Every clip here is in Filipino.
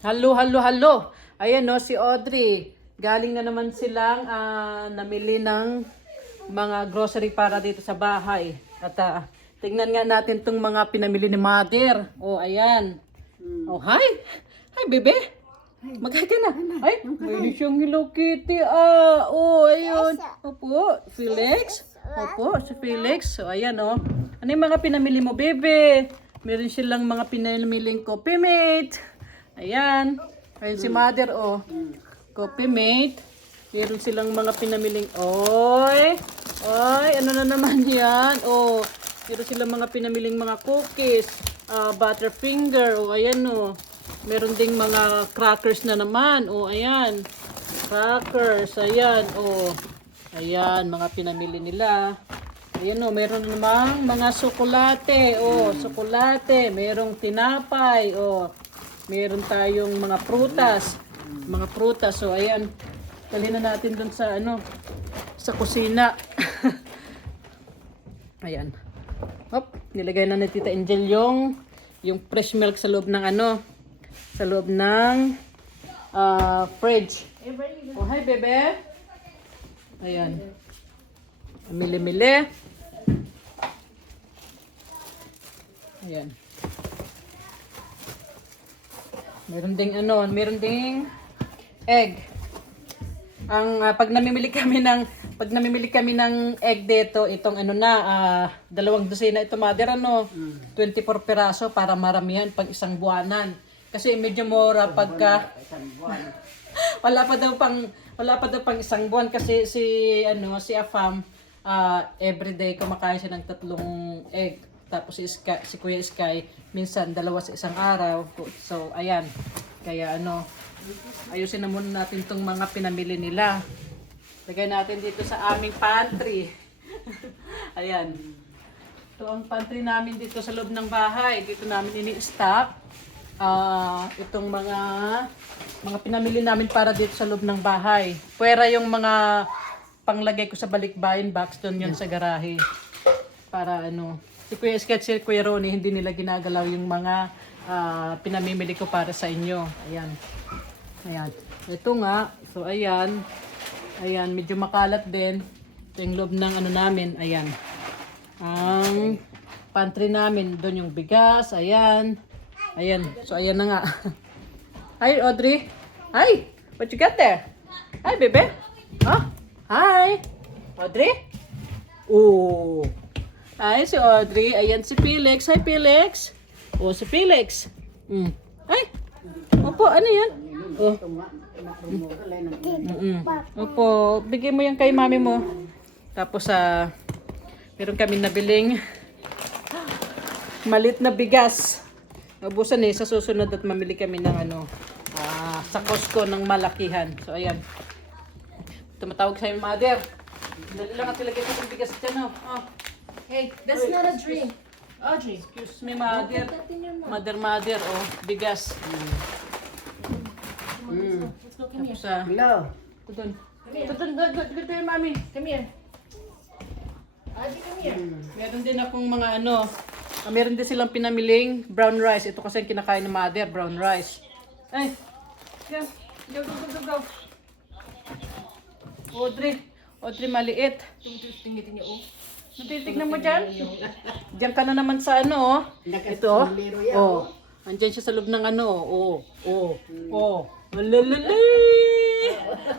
Hello, hello, hello. Ayan no, si Audrey. Galing na naman silang namili ng mga grocery para dito sa bahay. At tingnan nga natin tong mga pinamili ni Mother. Oh, ayan. Oh, hi. Hi, bebe. Maghay ka na. Ay, may siyang Hello Kitty. Oh, ayun. Opo, Felix. Opo, si Felix. So, ayan oh. Ano yung mga pinamili mo, bebe? Meron silang mga pinamiling coffee mate. Ayan. Ayun si Mother, oh. Coffee mate. Meron silang mga pinamiling, oy. Oy, ano na naman yan? Oh, meron silang mga pinamiling mga cookies. Butterfinger, oh, ayan, oh. Meron ding mga crackers na naman, oh, ayan. Crackers, ayan, oh. Ayan, mga pinamili nila. Ayan, oh, meron namang mga tsokolate, oh, tsokolate. Merong tinapay, oh. Meron tayong mga prutas. Mga prutas. So, ayan. Dalhin na natin dun sa, sa kusina. Ayan. Hop. Nilagay na ni Tita Angel yung fresh milk sa loob ng, sa loob ng fridge. Oh, hi, bebe. Ayan. Mili-mili. Ayan. Meron ding egg. Ang pag namimili kami ng egg dito, itong 2 dosina ito, Mother, 24 piraso para maramihan pang isang buwanan. Kasi medyo mura pagka wala pa daw pang isang buwan kasi si Afam everyday kumakain siya ng 3 egg. Tapos si Kuya Sky, minsan 2 sa isang araw. So, ayan. Kaya ayusin na muna natin tong mga pinamili nila. Lagay natin dito sa aming pantry. Ayan. Ito ang pantry namin dito sa loob ng bahay. Dito namin ini-stock. Itong mga pinamili namin para dito sa loob ng bahay. Pwera yung mga panglagay ko sa balikbayan box doon yun sa garahe. Para si Kuya Sketch, si Kuya Ronnie, hindi nila ginagalaw yung mga pinamimili ko para sa inyo. Ayan. Ayan. Ito nga. So, ayan. Ayan. Medyo makalat din. Ito yung loob ng namin. Ayan. Ang pantry namin. Doon yung bigas. Ayan. Ayan. So, ayan na nga. Hi, Audrey. Hi. What you got there? Hi, bebe. Huh? Hi. Audrey? Oh. Ay, si Audrey. Ayan si Felix. Hi, Felix. Oh, si Felix. Ay. Opo, ano yan? Oh. Opo, bigay mo yan kay mami mo. Tapos, meron kami nabiling malit na bigas. Ubusan sa susunod at mamili kami ng sa Costco ng malakihan. So, ayan. Tumatawag sa'yo, Mother. Dali lang at ilagay ko yung bigas dyan, oh. Hey, that's not a drink. Audrey. Excuse me, Mother. Mother, oh, bigas. Let's go. Come here. Hello. Tudun. Tudun, mami. Come here. Audrey, come here. Meron din akong mga meron din silang pinamiling brown rice. Ito kasi ang kinakain ng Mother, brown rice. Ay, yeah. Go. Audrey, maliit. Tingitin niyo, oh. Natitignan mo dyan? Diyan ka na naman sa ito. Oh. Andyan siya sa loob ng Malalali!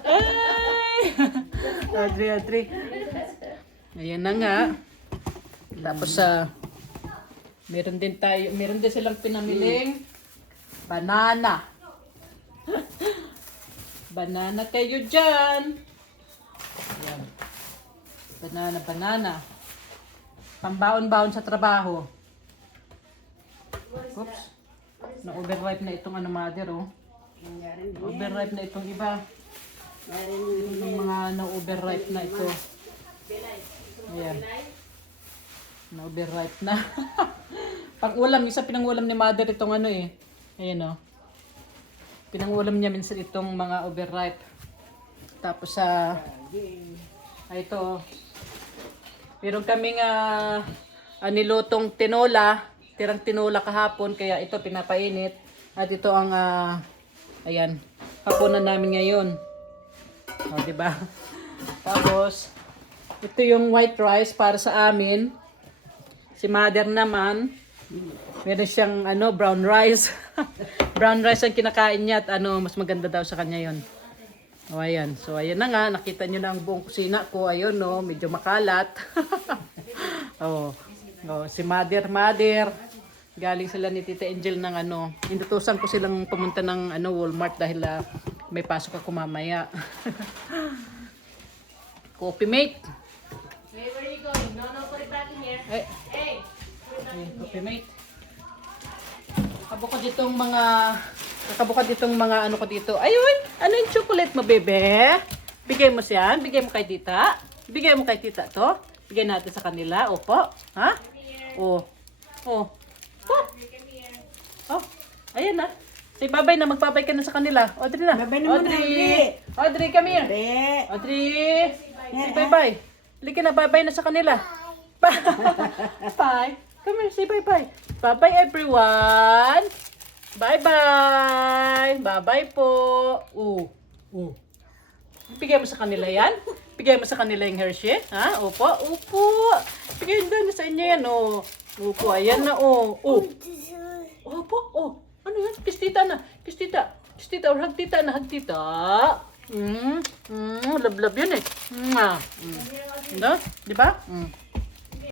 Ay! Audrey. Ayan na nga. Tapos meron din silang pinamiling banana. Banana kayo dyan. Ayan. Banana. Pambaon-baon sa trabaho. Oops. Na-overripe na itong Mother, oh. Overripe na itong iba. Itong mga na-overripe na ito. Ayan. Na-overripe na. Pang-ulam, isa pinang-ulam ni Mother itong Ayan, oh. Pinang-ulam niya minsan itong mga overripe. Tapos ito, meron kaming nilutong tinola, tirang tinola kahapon, kaya ito pinapainit. At ito ang Ayan. Hapunan namin ngayon. O, diba? Tapos, ito yung white rice para sa amin. Si mother naman, meron siyang brown rice. Brown rice ang kinakain niya at mas maganda daw sa kanya yon. O, ayan. So, ayan na nga. Nakita nyo na ang buong kusina ko. Ayun, no. Medyo makalat. Si mother. Galing sila ni Tita Angel ng inutusan ko silang pumunta ng Walmart dahil may pasok ako mamaya. Coffee mate. Hey, where are you going? No, put it back in here. Hey, Hey, put it back in here. coffee mate. Nakabukad ditong mga ko dito. Ayun, ano yung chocolate mo, bebe? Bigay mo siyan? Bigay mo kay tita? Bigay mo kay tita to? Bigay natin sa kanila. Opo. Ha? Oh. Oh. Oh. Ayan na. Say bye-bye na. Magpapay ka na sa kanila. Audrey na. Bye-bye naman, Audrey. Audrey, come here. Be. Audrey. Say bye-bye. Halika na. Bye-bye na sa kanila. Bye. Come here. Say bye-bye. Bye-bye, everyone. Bye-bye. Bye-bye po. Bigay mo sa kanila yan? Bigay mo sa kanila yung Hershey? Ha? Opo? Opo. Bigay mo na sa inyo yan, Opo, ayan na, Opo, Ano yan? Kiss tita na. Kiss tita. Kiss tita or hug tita na. Hug tita. Love-love yun eh. No? Di ba?